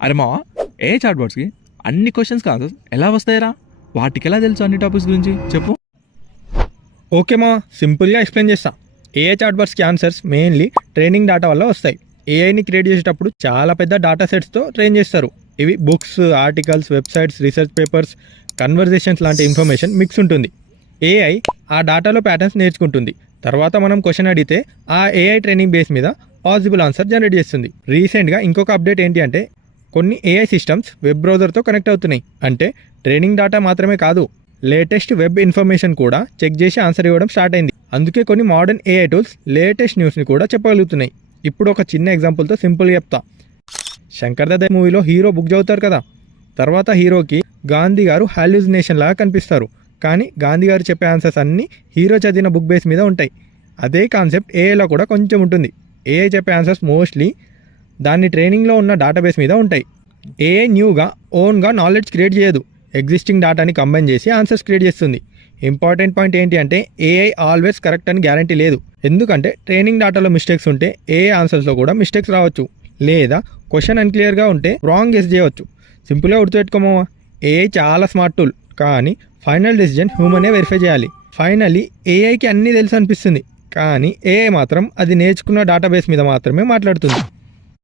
అరే మావా, ఏ చాట్బాట్స్కి అన్ని క్వశ్చన్స్కి ఆన్సర్స్ ఎలా వస్తాయిరా? వాటికి ఎలా తెలుసు అన్ని టాపిక్స్ గురించి చెప్పు. ఓకే మా, సింపుల్గా ఎక్స్ప్లెయిన్ చేస్తా. ఏఐ చాట్బాట్స్కి ఆన్సర్స్ మెయిన్లీ ట్రైనింగ్ డేటా వల్ల వస్తాయి. ఏఐని క్రియేట్ చేసేటప్పుడు చాలా పెద్ద డేటా సెట్స్తో ట్రైన్ చేస్తారు. ఇవి books, articles, websites, research papers, conversations లాంటి ఇన్ఫర్మేషన్ మిక్స్ ఉంటుంది. ఏఐ ఆ డేటాలో ప్యాటర్న్స్ నేర్చుకుంటుంది. తర్వాత మనం క్వశ్చన్ అడిగితే ఆ ఏఐ ట్రైనింగ్ బేస్ మీద పాసిబుల్ ఆన్సర్ జనరేట్ చేస్తుంది. రీసెంట్గా ఇంకొక అప్డేట్ ఏంటి అంటే కొన్ని ఏఐ సిస్టమ్స్ వెబ్ బ్రౌజర్తో కనెక్ట్ అవుతున్నాయి. అంటే ట్రైనింగ్ డేటా మాత్రమే కాదు, లేటెస్ట్ వెబ్ ఇన్ఫర్మేషన్ కూడా చెక్ చేసి ఆన్సర్ ఇవ్వడం స్టార్ట్ అయింది. అందుకే కొన్ని మోడర్న్ ఏఐ టూల్స్ లేటెస్ట్ న్యూస్ని కూడా చెప్పగలుగుతున్నాయి. ఇప్పుడు ఒక చిన్న ఎగ్జాంపుల్తో సింపుల్గా చెప్తా. శంకర్ దాదా మూవీలో హీరో బుక్ చదువుతారు కదా, తర్వాత హీరోకి గాంధీ గారు హాల్యూజినేషన్ లాగా కనిపిస్తారు. కానీ గాంధీ గారు చెప్పే ఆన్సర్స్ అన్నీ హీరో చదివిన బుక్ బేస్ మీద ఉంటాయి. అదే కాన్సెప్ట్ ఏఐలో కూడా కొంచెం ఉంటుంది. ఏఐ చెప్పే ఆన్సర్స్ మోస్ట్లీ దాని ట్రైనింగ్లో ఉన్న డేటాబేస్ మీద ఉంటాయి. ఏఐ న్యూగా ఓన్గా నాలెడ్జ్ క్రియేట్ చేయదు, ఎగ్జిస్టింగ్ డేటాని కంబైన్ చేసి ఆన్సర్స్ క్రియేట్ చేస్తుంది. ఇంపార్టెంట్ పాయింట్ ఏంటి అంటే ఏఐ ఆల్వేస్ కరెక్ట్ అని గ్యారంటీ లేదు. ఎందుకంటే ట్రైనింగ్ డేటాలో మిస్టేక్స్ ఉంటే ఏఐ ఆన్సర్స్లో కూడా మిస్టేక్స్ రావచ్చు, లేదా క్వశ్చన్ అన్క్లియర్గా ఉంటే రాంగ్ గెస్ చేయవచ్చు. సింపుల్గా గుర్తుపెట్టుకోమా, ఏఐ చాలా స్మార్ట్ టూల్, కానీ ఫైనల్ డెసిజన్ హ్యూమనే వెరిఫై చేయాలి. ఫైనల్లీ ఏఐకి అన్నీ తెలుసు అనిపిస్తుంది, కానీ ఏఐ మాత్రం అది నేర్చుకున్న డేటాబేస్ మీద మాత్రమే మాట్లాడుతుంది.